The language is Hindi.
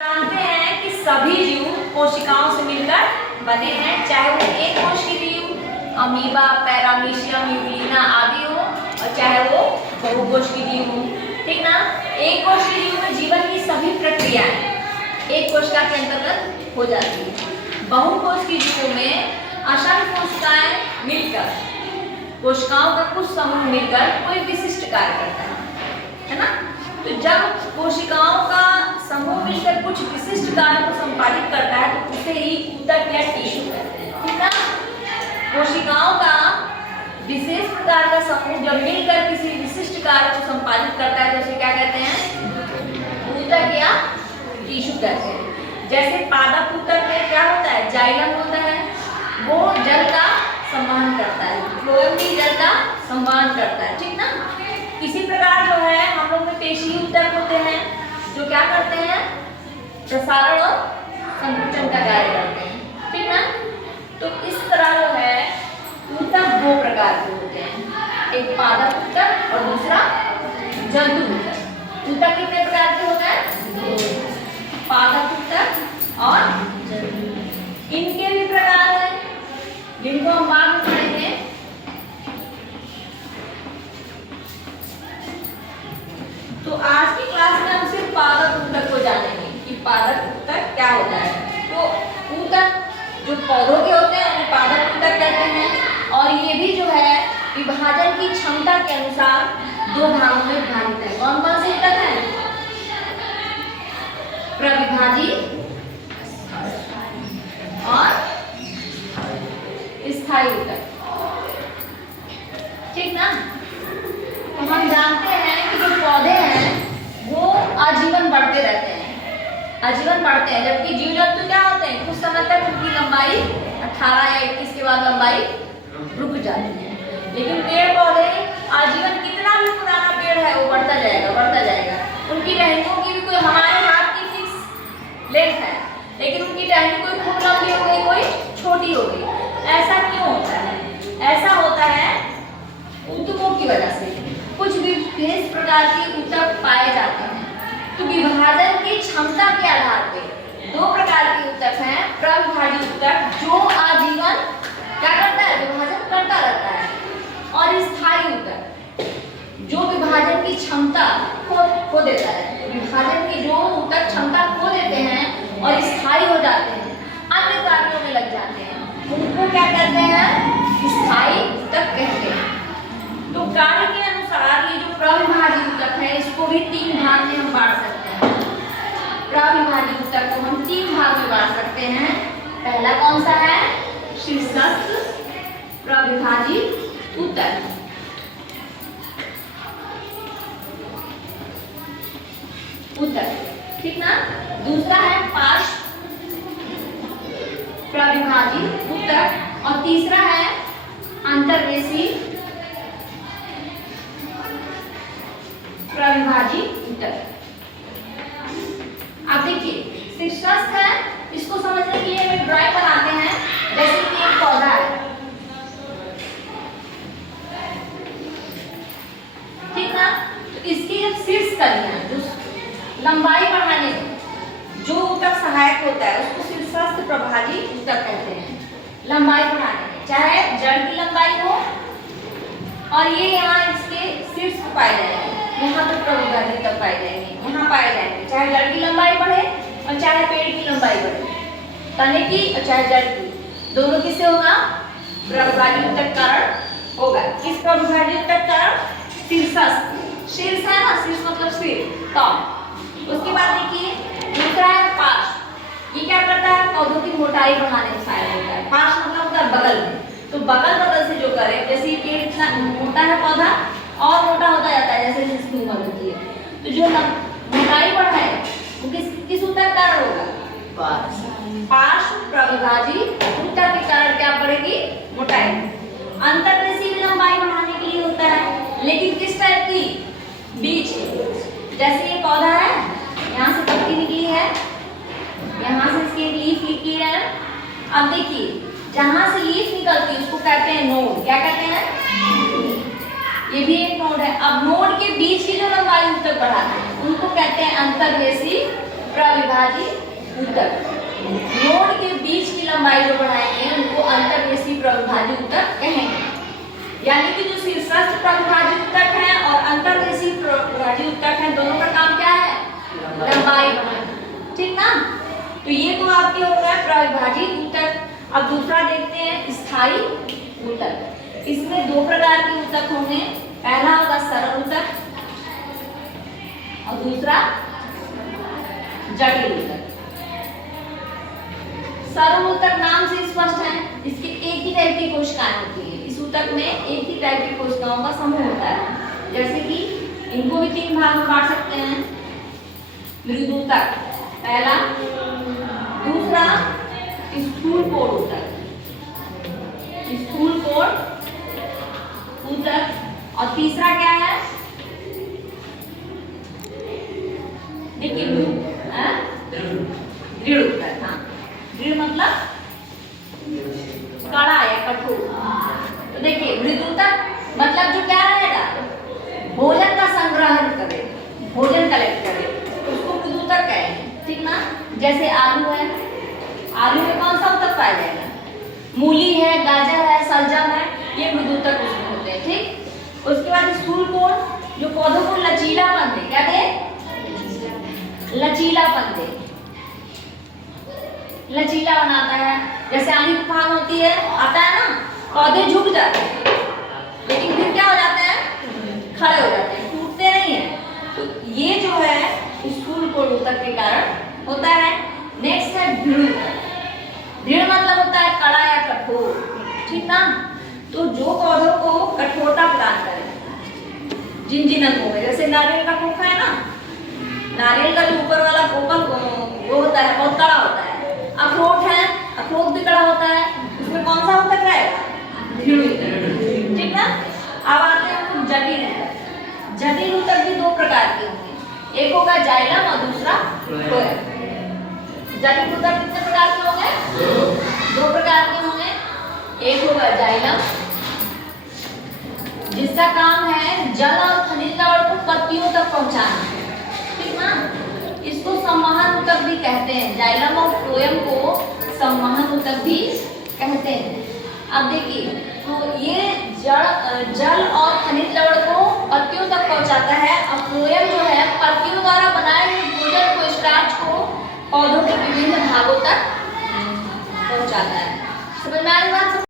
जानते हैं कि सभी जीव कोशिकाओं से मिलकर बने हैं, चाहे वो एक कोश के जीव अमीबा, पैरामीशियम, यूग्लिना आदि हो और चाहे वो बहुकोश के जीव हो। ठीक ना। एक कोश के जीव में जीवन की सभी प्रक्रियाएं एक कोशिका के अंतर्गत हो जाती है। बहुकोश के जीवों में असंख्य कोशिकाएं मिलकर, कोशिकाओं का कुछ समूह मिलकर कोई विशिष्ट कार्य करता है ना। तो जब कोशिकाओं का समूह मिलकर कुछ विशिष्ट कार्य को संपादित करता है तो उसे ही ऊतक या टिश्यू कहते हैं। ठीक ना। कोशिकाओं का विशेष प्रकार का समूह जब मिलकर किसी विशिष्ट कार्य को संपादित करता है तो उसे क्या कहते हैं? ऊतक या टिश्यू कहते हैं। जैसे पादप ऊतक में क्या होता है? जाइलम होता है, वो जल का संवहन करता है, फ्लोएम भी जल का संवहन करता है। ठीक ना। इसी प्रकार जो है हम लोग में पेशीय ऊतक होते हैं जो क्या करते हैं? प्रसारण और संकुचन का कार्य करते हैं। ठीक ना। तो इस तरह जो है ऊतक दो प्रकार के होते हैं, एक पादप ऊतक और दूसरा जंतु ऊतक। ऊतक कितने प्रकार के होते हैं? पादप ऊतक और जंतु। इनके भी प्रकार हैं जिनको हम बाद में पढ़ेंगे। तो आज की क्लास में हम सिर्फ पादप ऊतक को जानेंगे कि पादप ऊतक क्या होता है। तो ऊतक जो पौधों के होते हैं उन्हें पादप ऊतक कहते हैं और ये भी जो है विभाजन की क्षमता के अनुसार दो भागों में विभाजित है। कौन कौन से ऊतक हैं? प्रविभाजी और स्थायी ऊतक। ठीक ना। तो हम जानते हैं कि जो पौधे हैं वो आजीवन बढ़ते रहते हैं, आजीवन बढ़ते हैं, जबकि जीव जंतु क्या होते हैं? कुछ समय तक उनकी लंबाई 18 या 21 के बाद लंबाई रुक जाती है। लेकिन पेड़ पौधे आजीवन, कितना भी पुराना पेड़ है वो बढ़ता जाएगा, बढ़ता जाएगा। उनकी टहनियों की भी कोई हमारे हाथ की फिक्स लेंथ है, लेकिन उनकी टहनी कोई खूब लंबी हो गई, कोई छोटी हो गई। ऐसा क्यों होता है? ऐसा होता है ऊतकों की वजह से। कुछ विशेष प्रकार के ऊतक पाए जाते हैं। तो विभाजन की क्षमता के आधार पे दो प्रकार के ऊतक हैं। प्रविभाजी ऊतक जो आजीवन क्या करता है? विभाजन करता रहता है, और स्थायी ऊतक जो विभाजन की क्षमता खो देता है। विभाजन की जो ऊतक क्षमता खो देते हैं और स्थायी हो जाते हैं, अन्य कार्यों में लग जाते हैं, उनको क्या कहते हैं? स्थायी ऊतक कहते हैं। तो कार्य के अनुसार ये जो प्रविभाजी ऊतक है इसको भी तीन भाग में हम बांट सकते हैं। प्रविभाजी ऊतक को हम तीन भाग में बांट सकते हैं। पहला कौन सा है? शीर्षस्थ प्रविभाजी ऊतक। ठीक ना। दूसरा है पार्श्व प्रविभाजी ऊतक और तीसरा है अंतर्वेशी प्रविभाजी ऊतक। आप देखिए शीर्षस्थ है, इसको समझने के लिए हम ड्राइंग बनाते हैं। जैसे कि एक पौधा है, ठीक ना। तो इसकी जब शीर्ष कलियां जो लंबाई बढ़ाने में जो ऊतक सहायक होता है उसको शीर्षस्थ प्रभाजी ऊतक कहते हैं। लंबाई बढ़ाने में, चाहे जड़ की लंबाई हो और ये यहाँ इसके शीर्ष पर पाए जाएंगे, यहाँ पर प्रविभाजी तक पाए जाएंगे, यहाँ पाए जाएंगे, चाहे जड़ की लंबाई बढ़े और चाहे पेड़ की लंबाई बढ़े, तने की और चाहे जड़ की, दोनों किससे होगा? प्रविभाजी ऊतक कारण होगा। किस प्रविभाजी ऊतक कारण? शीर्षस्थ। शीर्ष है ना, शीर्ष मतलब सिर, टॉप। उसके बाद देखिए दूसरा है पार्श्व। ये क्या करता है? पौधों की मोटाई बढ़ाने में सहायक होता है। पार्श्व मतलब होता है बगल में। तो बगल बगल से जो करे, जैसे पेड़ इतना मोटा है पौधा और मोटा होता जाता है जैसे जिसकी उम्र होती है, तो जो मोटाई बढ़ाए वो किस ऊतक कारण होगा? पार्श्व प्रविभाजी ऊतक के कारण क्या बढ़ेगी? मोटाई। अंतर्वेशी भी लंबाई बढ़ाने के लिए होता है, लेकिन किस टाइप की? बीच। जैसे ये पौधा है, यहाँ से पत्ती निकली है, यहाँ से इसकी लीफ निकली है। अब देखिए जहाँ से लीफ निकलती है उसको कहते हैं नोड। क्या कहते हैं? ये भी एक नोड है। अब नोड के बीच की जो लंबाई ऊतक बढ़ाते हैं उनको कहते हैं अंतर्वेशी प्रविभाजी ऊतक। नोड के बीच की लंबाई जो बढ़ाएंगे उनको अंतर्देशीय प्रविभाजी ऊतक कहेंगे। यानी कि जो शीर्षस्थ प्रविभाजी ऊतक है और अंतर्देशीय प्रविभाजी ऊतक है, दोनों का काम क्या है? लंबाई बढ़ाना, ठीक ना। तो ये तो आपके हो गया प्रविभाजी ऊतक। अब दूसरा देखते हैं स्थायी ऊतक। इसमें दो प्रकार के ऊतक होंगे, पहला होगा सरल ऊतक और दूसरा जटिल ऊतक। सरल ऊतक नाम से स्पष्ट है, इसके एक ही टाइप की कोशिकाएं होती हैं। इस ऊतक में एक ही टाइप की कोशिकाओं का समूह होता है। जैसे कि इनको भी तीन भाग में बांट सकते हैं। मृदूतक पहला, दूसरा स्थूल कोण ऊतक, स्थूल कोण ऊतक, और तीसरा क्या है? देखिए दृढ़ ऊतक। हाँ, दृढ़ मतलब कड़ा या कठोर। तो देखिए मृदूतक मतलब जो क्या रहेगा, भोजन का संग्रहण करे, भोजन कलेक्ट करे, उसको मृदूतक कहेंगे, ठीक ना। जैसे आलू है, आलू में कौन सा ऊतक पाया जाएगा? मूली है, गाजर है, सलजम है, ये मृदूतक उसमें होते हैं, ठीक। उसके बाद स्थूल कोण जो पौधों को लचीलापन दे, क्या दे? लचीलापन दे, लचीला बनाता है। जैसे आंधी तूफान होती है, आता है ना, पौधे झुक जाते हैं, लेकिन फिर क्या हो जाते हैं? खड़े हो जाते हैं, टूटते नहीं है। तो ये जो है स्थूल कोण ऊतक के कारण होता है। नेक्स्ट है दृढ़ ऊतक। दृढ़ मतलब होता है कड़ा या कठोर, ठीक ना। तो जो पौधों को कठोरता प्रदान करे, जिन जिन अंगों में, जैसे नारियल का खोखा है ना, नारियल का जो ऊपर वाला खोखा वो होता है, बहुत कड़ा होता है। अखरोट है, अखरोट भी कड़ा होता है, उसमें कौन सा ऊतक रहेगा? दृढ़ ऊतक, ठीक ना। अब आते हैं हम जटिल ऊतक। जटिल ऊतक भी दो प्रकार के होंगे, एक होगा जाइलम और दूसरा फ्लोएम। जटिल ऊतक कितने प्रकार के होंगे? दो प्रकार के होंगे। एक होगा जाइलम, जिसका काम है जल और खनिज लवण को पत्तियों तक पहुंचाना, ठीक ना। इसको संवहन ऊतक भी कहते हैं। जाइलम और फ्लोएम को संवहन ऊतक भी कहते हैं। अब देखिए, तो ये जल और खनिज लवण को पत्तियों तक पहुंचाता है, और फ्लोएम जो है पत्तियों द्वारा बनाए हुए भोजन को, स्टार्च को पौधों के विभिन्न भागों तक पहुंचाता है। समझ में आ रही बात?